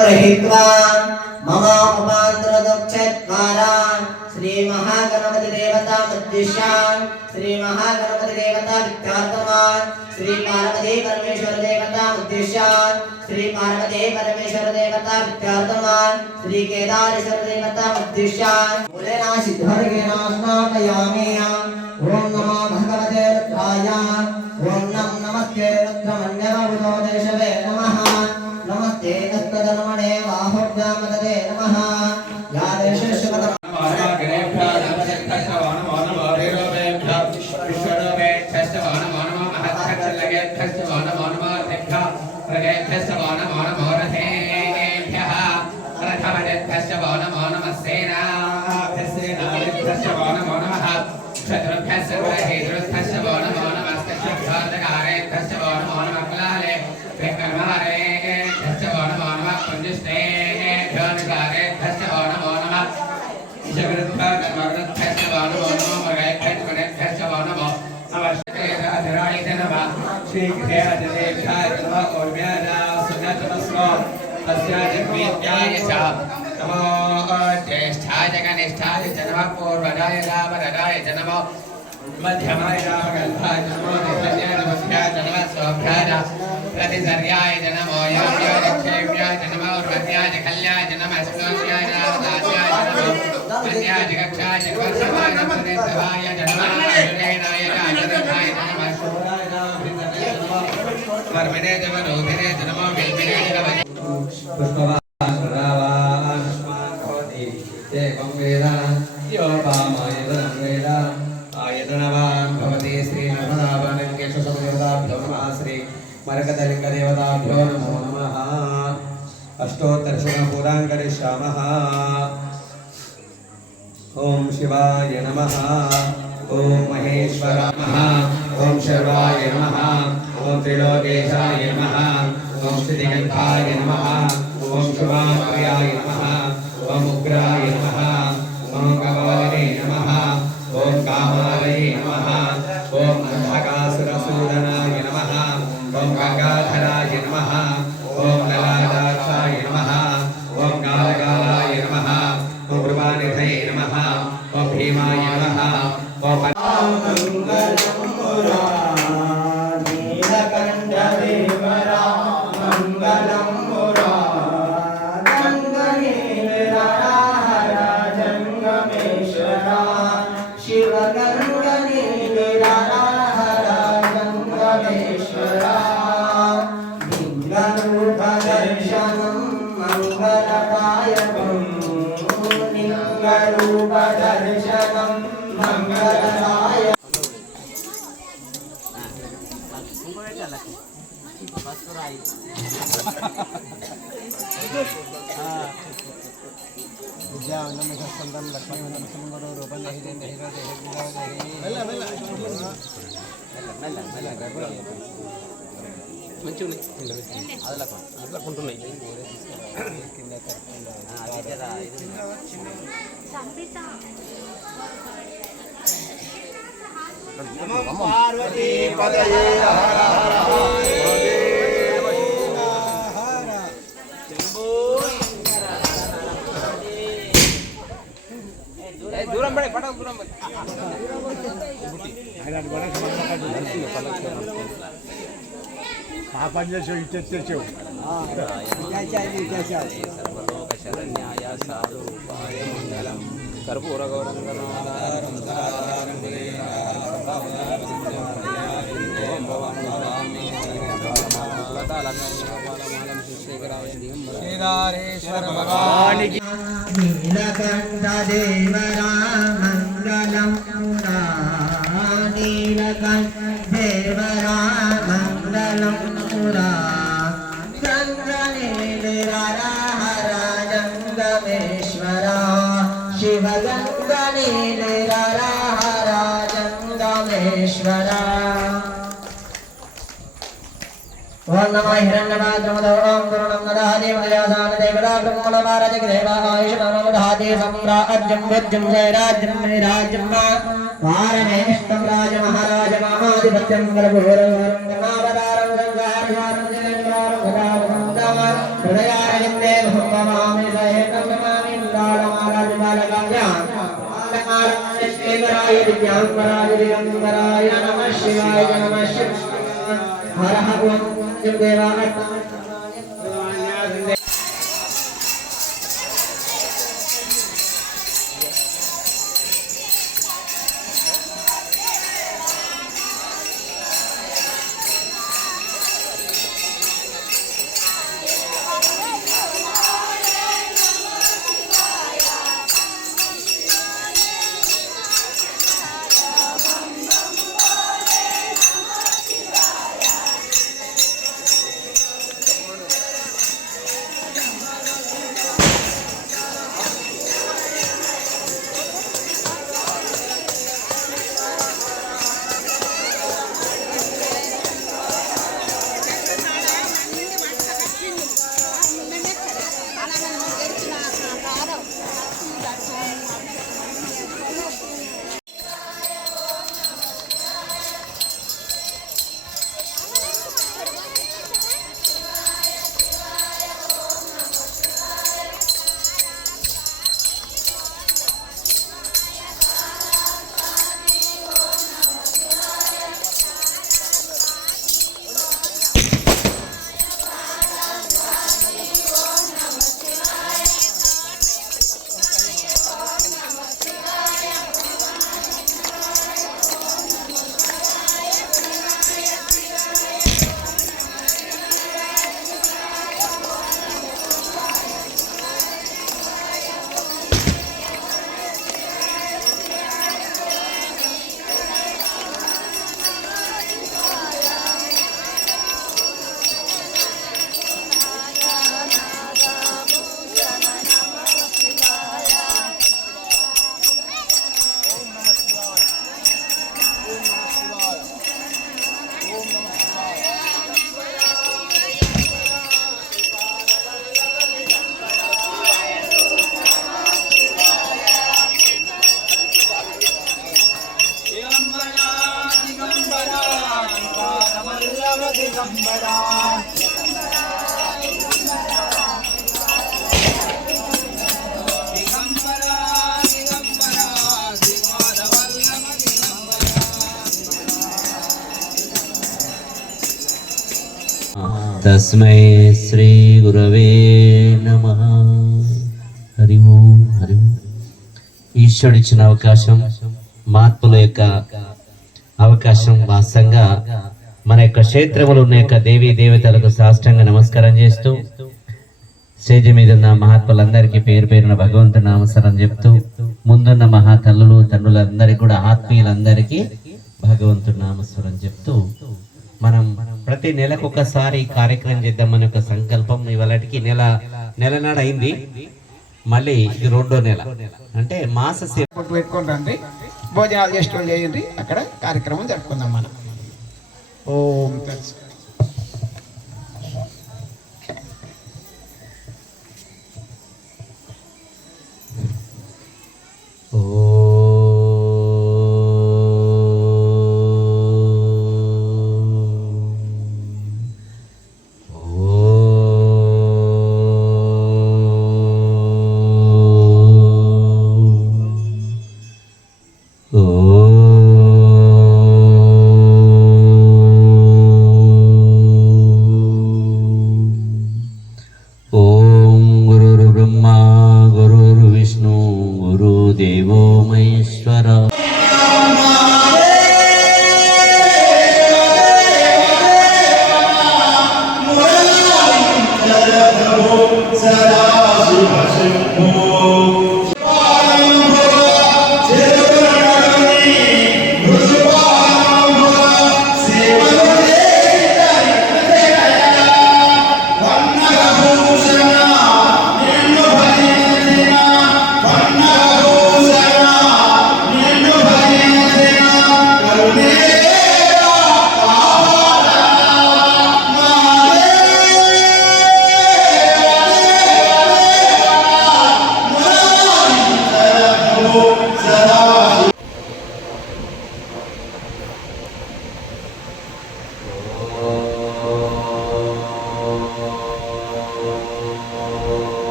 गृहीत्वा मम उपान्तरदक्षत्वारा श्रीमहागणपतिदेवतामुद्दिश्यान् श्रीमहागणपतिदेवतावित्यार्थवान् श्रीपार्वती परमेश्वरदेवतामुद्दिश्यान् श्रीपार्वती परमेश्वरदेवतावित्यार्थवान् श्रीकेदारेश्वरदेवतामुद्दिश्यान् मूलेन सिद्धवर्गेण स्नापयामेयाम् तत्तदनमणे बाहुभ्यामदे नमः या देशश्वतम् नमो ज्येष्ठाय गणेष्ठाय च नमः पूर्वदाय रामरदाय च नमो मध्यमाय रामगल्भाय च नमो निधन्याय नमस्याय च नमः सौभ्याय प्रतिसर्याय च नमो याम्याय क्षेम्याय च नमः उर्वत्याय च कल्याय च नमः सुलोक्याय रामदास्याय च नमः कन्याय च कक्षाय च वर्षमाय च सुरेन्द्रभाय च नमः अरुणेनाय च अजरथाय च नमः शूराय च नमः। ॐ महेश्वराय नमः। ॐ शर्वाय नमः। ॐ त्रिलोकेशाय नमः। ॐ श्रीगन्धाय नमः। ॐ शुभाप्रियाय नमः। रूपदर्शकम् मङ्गलनाय విద్యావందమిషస్కందం లక్ష్మీవందమిషం గురు రూపం దహిరే దహిరో దహిర్దిరో దహి మెల్ల మెల్ల మెల్ల మెల్ల మెల్ల మంచిగా ఉన్నాయి. అదలకు అదలకు ఉంటున్నాయి పార్వతీ పదయే హర హర దూరం పడే పడ దూరం పడే. 大半夜就一点点酒。啊，一点点 ശ്രീകാരേശ്വര ഭഗവാൻ നീലകണ്ഠ ദേവരാ ఓం నమ హిరణ్యపాత్రమదో ఓం గురుణం దదాతి మదయాసాన దేవతా బ్రహ్మణమారజకి దేవా ఆయుష్మానం దదాతి సమ్రాజ్యం వజ్రం జయరాజ్యం నైరాజ్యం మా వారణేష్టం రాజ మహారాజ మహాధిపత్యం గర్భోరం గణావతారం సంగారం జగన్మారం గదావరం గమ హృదయారవిందే భగవామి సహేతం నమామి ఇంద్రాళమారాజ బాలకావ్యాం బాలకారాయ దివ్యాంబరాయ దిగంబరాయ నమః తస్మై శ్రీ గురవే నమ. హరి ఓం హరి ఈశ్వరుడు ఇచ్చిన అవకాశం మహాత్ముల యొక్క అవకాశం వాసంగా మన యొక్క క్షేత్రములు ఉన్న యొక్క దేవీ దేవతలకు సాష్టంగా నమస్కారం చేస్తూ స్టేజ్ మీద ఉన్న మహాత్ములందరికీ పేరు పేరున భగవంతు నమస్కారం చెప్తూ ముందున్న మహా తల్లులు తండ్రులందరికీ కూడా ఆత్మీయులందరికీ భగవంతు నామస్వరం చెప్తూ మనం ప్రతి నెలకు ఒకసారి ఈ కార్యక్రమం చేద్దామని ఒక సంకల్పం ఇవాళకి నెల నెలనాడు అయింది. మళ్ళీ ఇది రెండో నెల. అంటే మాస పెట్టుకోండి రండి భోజనాలు చేసేటోళ్ళు చేయండి. అక్కడ కార్యక్రమం జరుపుకుందాం మనం. Oh, that's good.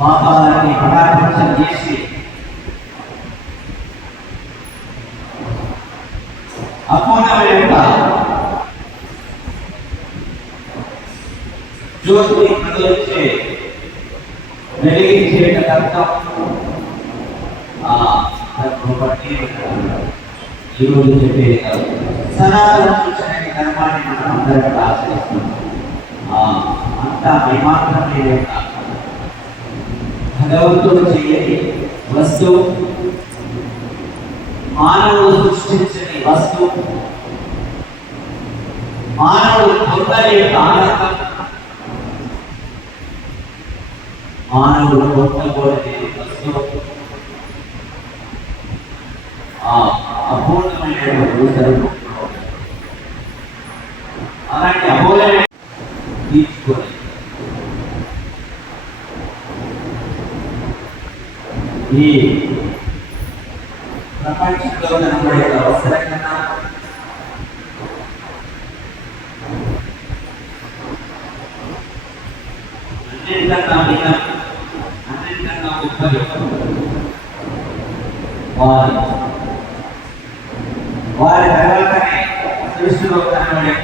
పాపాలని పటాపంచం చేసి అపూర్ణమైన యొక్క జ్యోతిని ప్రదర్శించే ఈరోజు చెప్పే సనాతన సూచన మనం అందరం అంతా మహిమాత్రమే యొక్క భగవంతుడు చేయని వస్తువు మానవుడు సృష్టించని వస్తువు మానవుడు పొందని యొక్క ఆనందం మానవుడు పొందకూడని వస్తువు ఆ అపూర్ణమైనటువంటి స్వరూపంలో అలాంటి అమూల్యమైన తీసుకొని ఈ ప్రపంచంలో కనబడే అవసరం కన్నా అన్నింటికన్నా భిన్నం అన్నింటికన్నా గొప్పది వారి వారి తర్వాతనే సృష్టిలో కనబడే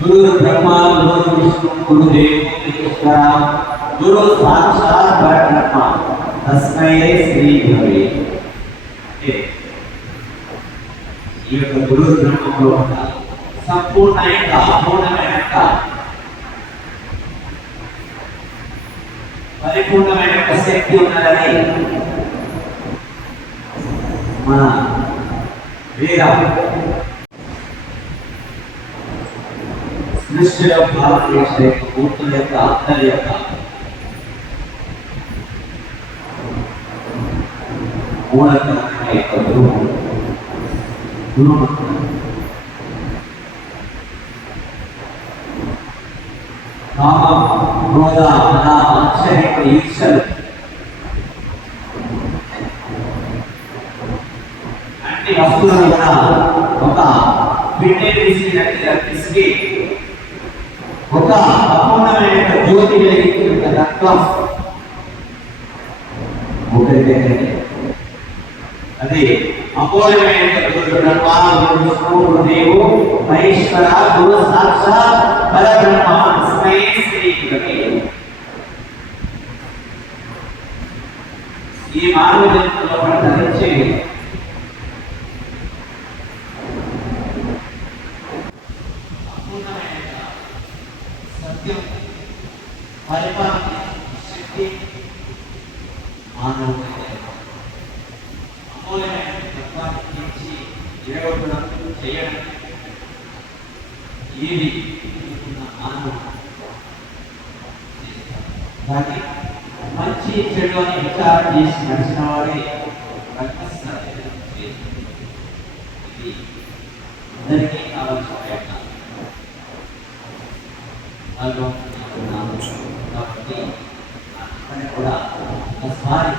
గురు బ్రహ్మ గురు విష్ణు గురు దేవు ఈశ్వర గురు సాక్షాత్ పరబ్రహ్మ తస్మై శ్రీ గురవే అంటే ఈ యొక్క గురు బ్రహ్మంలో ఉన్న సంపూర్ణ యొక్క అపూర్ణమైన యొక్క పరిపూర్ణమైన యొక్క శక్తి ఉన్నదని మన వేద సృష్టిలో భారతదేశ యొక్క మూర్తుల యొక్క అందరి యొక్క మూలకమైన యొక్క గురువు గురువు కామం క్రోధ మద ఆశ్చర్య ఈర్షలు అన్ని వస్తువులను కూడా ఒక పిండి తీసినట్టుగా పిసిగి ఒక అపూర్ణమైన యొక్క జ్యోతి వెలిగించిన తత్వం ఒకరికే అది అపూర్ణమైన యొక్క మహేశ్వర గురు సాక్షాత్ పరబ్రహ్మ శ్రీ ఈ మానవ జన్మలో ధరించి ఇరగొట్టడం చేయడం. ఏది ఉన్న మానవుడు కానీ మంచి చెడు అని విచారం చేసి నడిచిన వారే ఇది అందరికీ కావాల్సిన ప్రయత్నం కాబట్టి కూడా ఒకసారి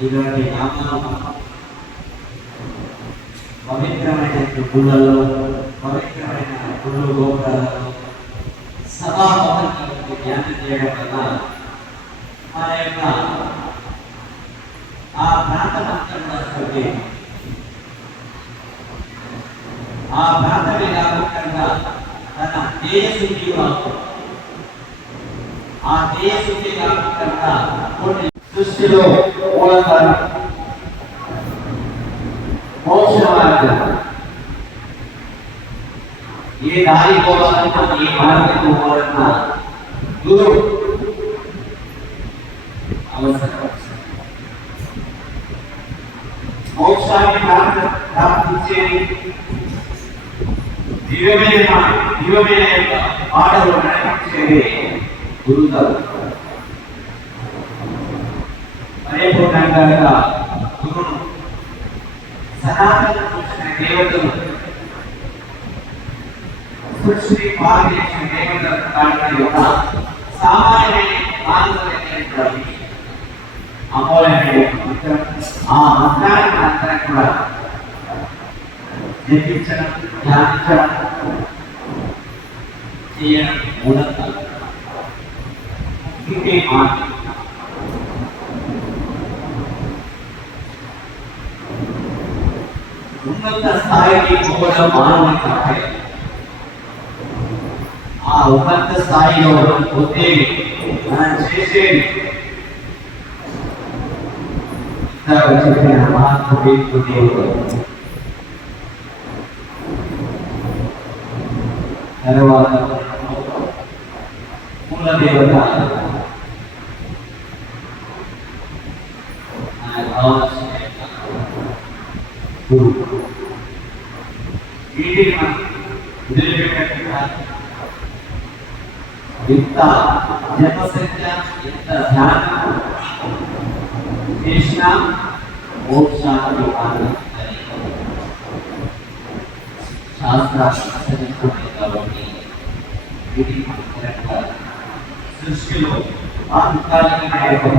ఇలాంటి నామాలు పవిత్రమైన గుళ్ళలో పవిత్రమైన గుళ్ళు గోపురాలలో సభాభవనాలకు ధ్యానం చేయడం వల్ల మన యొక్క ఆ ప్రాంతమంతా కూడా ఆ ప్రాంతమే కాకుండా తన దేశుద్ధి ఆ దేశుద్ధి కాకుండా కొన్ని దృష్టిలో बोला मोक्ष मार्ग ये गाड़ी को ये मार्ग को बोलना गुरु मोक्ष मार्ग प्राप्त कीजिए। दिव्य में दिव्य में आर्डर होना है गुरु का సనాతన చూసిన దేవతలు సృష్టి పాలించిన దేవతల కారణం యొక్క సామాన్యమైన మానవులైనటువంటి అమూల్యమైన మంత్రం ఆ మంత్రాన్ని అందరం కూడా జపించడం ధ్యానించడం చేయడం మూలంగా ఇంకే మాట ఉన్నత స్థాయికి పోవడం మానవుని కర్తవ్యం ఆ ఉన్నత స్థాయిలో మనం పొందేది మనం చేసేది ఇందాక చెప్పిన మహాత్ముడు దేవుడు తర్వాత మూల దేవత మోక్షాన్ని ఆనందని శాస్త్రాలు ఆచరించుకున్నాయి కాబట్టి వీటిని మనం కరెక్ట్గా సృష్టిలో ఆత్మకాలికమైన యొక్క